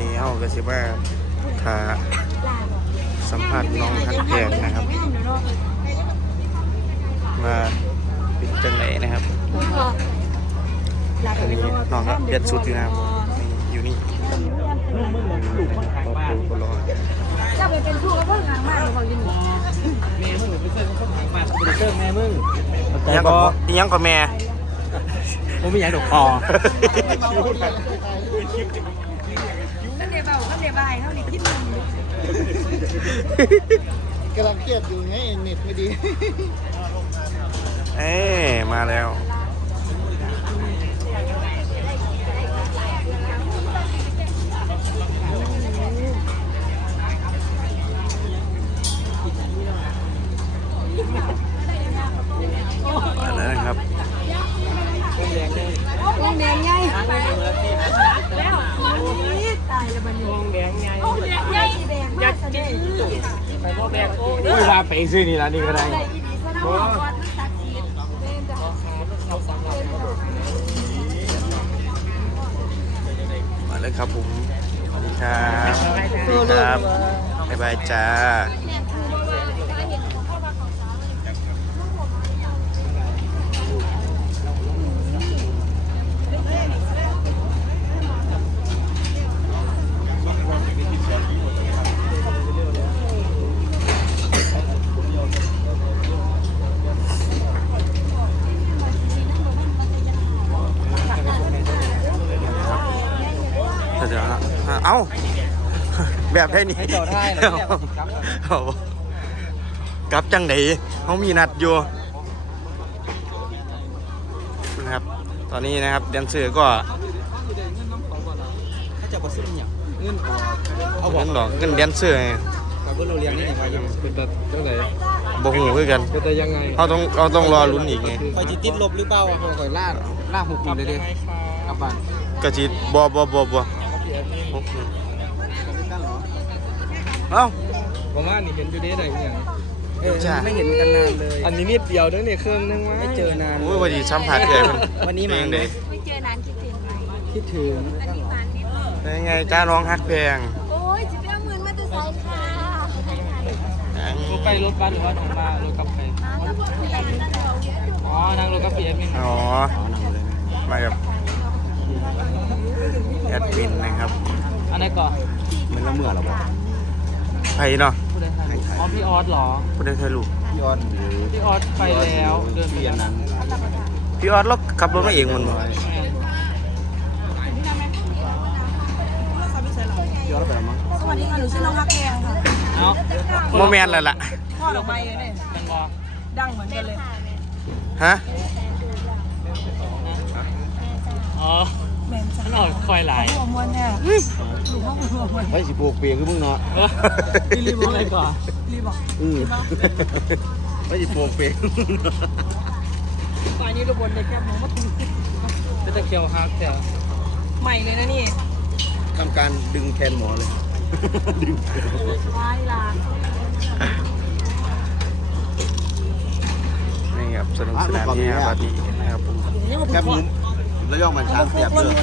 นี้เฮาก็สิว่าถ้าสัมภาษณ์น้องฮักแพงนะครับมาเป็นจังไหนนะครับอันนี้น้องก็เปลี่ยนชุดอยู่นะครับนี่อยู่นี่พ่อปู่ก็รอจะไปเป็นผู้กับเพื่อนงานมากเลยบอกยินดีแม่มึงไปเซิร์ฟเขาถามมาไปเซิร์ฟแม่มึงอิหยังก็อิหยังก็แม่ผมไม่อยากดอกคอนั่นเดี๋ยวเบานั่นเดี๋ยวบายเท่านี้คิดมึงกำลังเครียดอยู่ไงเน็ตไม่ดี เอ๊มาแล้ว มาแล้วนะครับ วงแดงใหญ่แล้วตายแล้วบันนี้ มองแดงไง วงแดงใหญ่แดงมากซะเด้ ไปพ่ อแบกโอ้ยว่าไปซื้อนี่ละนี่ก็ได้ได้อีดีซะนะว่าก่อนสักทีเล่นจ้ะมาเลยครับผมสวัสดีครับสวัสดีครับบ๊ายบายจ้า เดี๋ยวฮะเอ้า แบบได้นี่ให้เจ้าได้เหรอเนี่ยมันสิกลับเหรอเอากลับจังไหนเขามีนัดอยู่นะครับ ตอนนี้นะครับแดนเซอร์ก็ถ้าจะมาซื้อเนี่ยเงินออกเอาบอเงิกนดอกเงินแดนเซอร์ไงกับเราเรียนนี่ไงยังเป็นแบบจังไหนบ่หูคือกันเป็นแต่ยังไงเขาต้องเขาต้องรอลุ้นอีกไงคอยจิติดลบหรือเปล่าคอยล่าล่าหกปีเลยดิกลับบ้านกระจิตบ่บ่บ่บ่ เอ้าประมาณนี้เห็นอยู่ได้ไหนเนี่ยเออจ้ะ ไม่เห็นกันนานเลยอันนี้นิดเดียวเด้อเนี่ยเครื่องนึงวะไม่เจอนาน โอ้ยวันนี้สัมผัสเลยมันวันนี้มาเป็นจั่งใดไม่เจอนานคิดถึงไหมคิดถึงอันนี้มานิดนึงเป็นไงจ้าร้องฮักแพงโอ้ยจะไปเอาเงินมาจะใช้ค่ะรถไปรถบัสหรือว่าทางมารถกับใครถ้าพวกคุณแต่งนั่นเราเยอะอยู่อ๋อนั่งรถกับพี่แอดมินอ๋อมากับแอดมินนะครับอันไหนก่อนมันละเมื่อหรอปะใครเนาะผู้ใดให้อ๋อพี่ออสเหรอ ผู้ได้เคยรู้ยอดหรือพี่ออสไปแล้ว เดินไปแล้วนั้นพี่ออสเราขับรถมาเองมันบ่ยอดไปแล้วมั้งสวัสดีค่ะ หนูชื่อน้องฮักแกงค่ะเอาโมแมนแล้วล่ะ พ่อดอกไม้เลยเนี่ยเป็นบอดังเหมือนกันเลย ฮะ อ๋อ แมนจ้ามันออกคอยหลาย หัวมวนเนี่ยหนูพ่อหัวมวนไว้สิปลูกเปียกคือมึงเนาะพี่รีบอะไรก่อนรีบอกอือไว้สิปลูกเปียกฝ่ายนี้ก็บนเลยแค่หนูมาถึงจะตะเกียวฮักแต่ใหม่เลยนะนี่ทำการดึงแทนหมอเลย ดึงวายลานี่ครับสนุกสนานนี่ครับบัดนี้นะครับผมแคบมุม แล้วย่องมันช้างเสียบเลย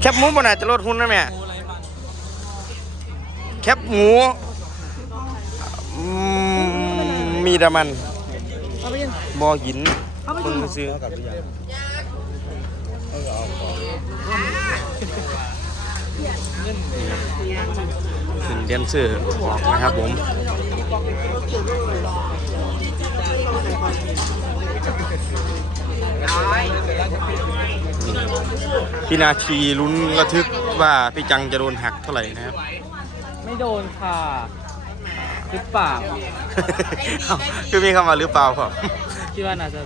แคบหมูบน่าจะลดหุ้นนะแม่แคบหมูอืมมีแต่มันบอหินเพิ่งซื้อถึงเดนเซอร์ออกนะครับผม พี่นาทีลุ้นระทึกว่าพี่จังจะโดนหักเท่าไหร่นะครับ ไม่โดนค่ะหรือเปล่าเอ้าคือมีคำว่าหรือเปล่าครับคิดว่าน่าจะ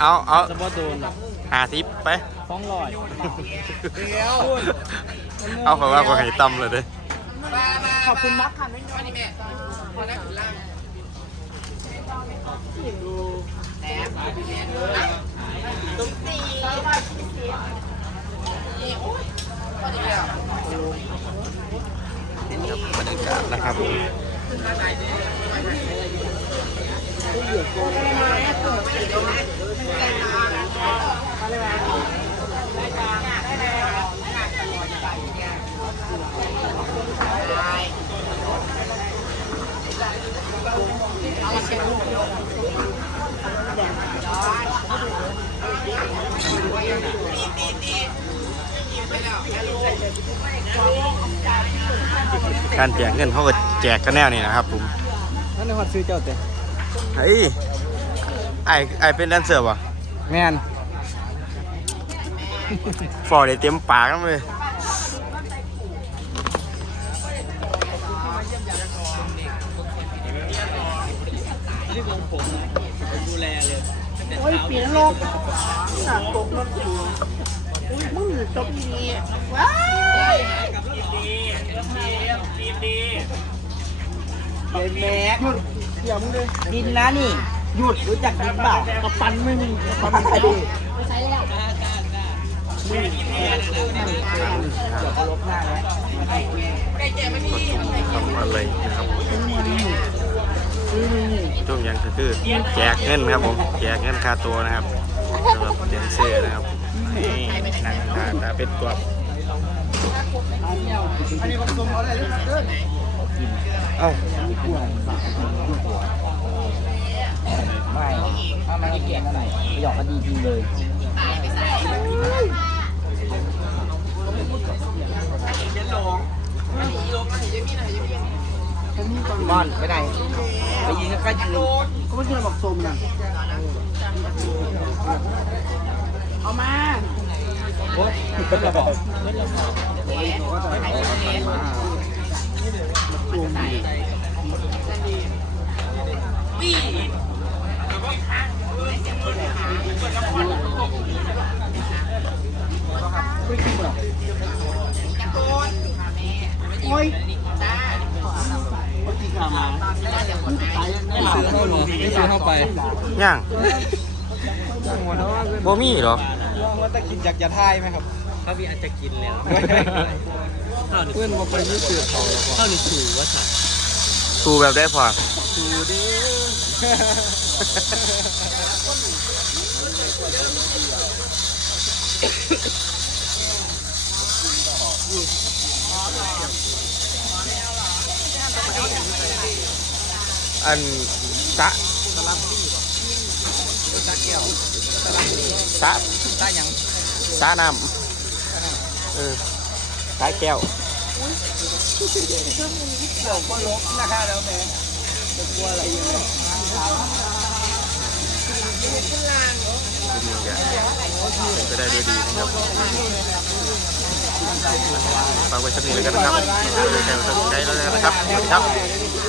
เอาเอาจะว่าโดนหรอกหาทิปไปฟ้องลอยเอาคำว่าก็ให้ต่ำเลยเด้อขอบคุณมากค่ะ นี่ครับบรรยากาศนะครับผมเอาเช็ดลูก การแจกเงินเขาก็แจกกันแน่นี่นะครับผมนั่นในหอดซื้อเจ้าเตะเฮ้ยไอ้ไอ้เป็นแดนเซอร์ป่ะแมนฟอร์ดเต็มปากแล้วเลยดูแลเลย โอ้ยเปลี่ยนโลกหนักตกรถอยู่อุ้ยมึงจบดีว้ายเดี๋ยวแม็กหยุดเดี๋ยวมึงเลยบินนะนี่หยุดรู้จักบินเปล่ากระปันไมึงกระปันมึงใครดีไม่ใช่แล้วมึงเดี๋ยวก็ลบหน้าแล้วทำอะไรนะครับ ช่วงยังก็คือแจกเงินครับผมแจกเงินค่าตัวนะครับสำหรับแดนเซอร์นะครับนี่นังตาตาเป็นตัวอันนี้ผสมเอาได้เลยเด้อเอ้าไม่ถ้ามันเกลียดอะไรหยอกก็ดีจริงเลย บอลไปไหนไปยิงก็ยิงก็ไม่ใช่บอกสมนะเอามาโอ้ยระบอกโตีขามาตายยังไงซื้อเข้าหรอไม่ซื้อเข้าไปย่างบ่มีหรอว่าตะกินจากยาทายไหมครับเขามีอาจจะกินแล้วเพื่อนมาไปยี่สิบเขาแล้วก็เข้าในสู่ว่าสัตว์สูแบบได้พอดูดิอั นสะตาเกี่ยวสะตาหยังสะน้ำเออสายแก้วเกี่ยวก็ลบนะคะแล้วแม่จะกลัวอะไรยังไงเป็นไปได้ด้วยดีนะครับ ฝากไว้สักนิดแล้วกันนะครับใกล้แล้วนะครับสวัสดีครับ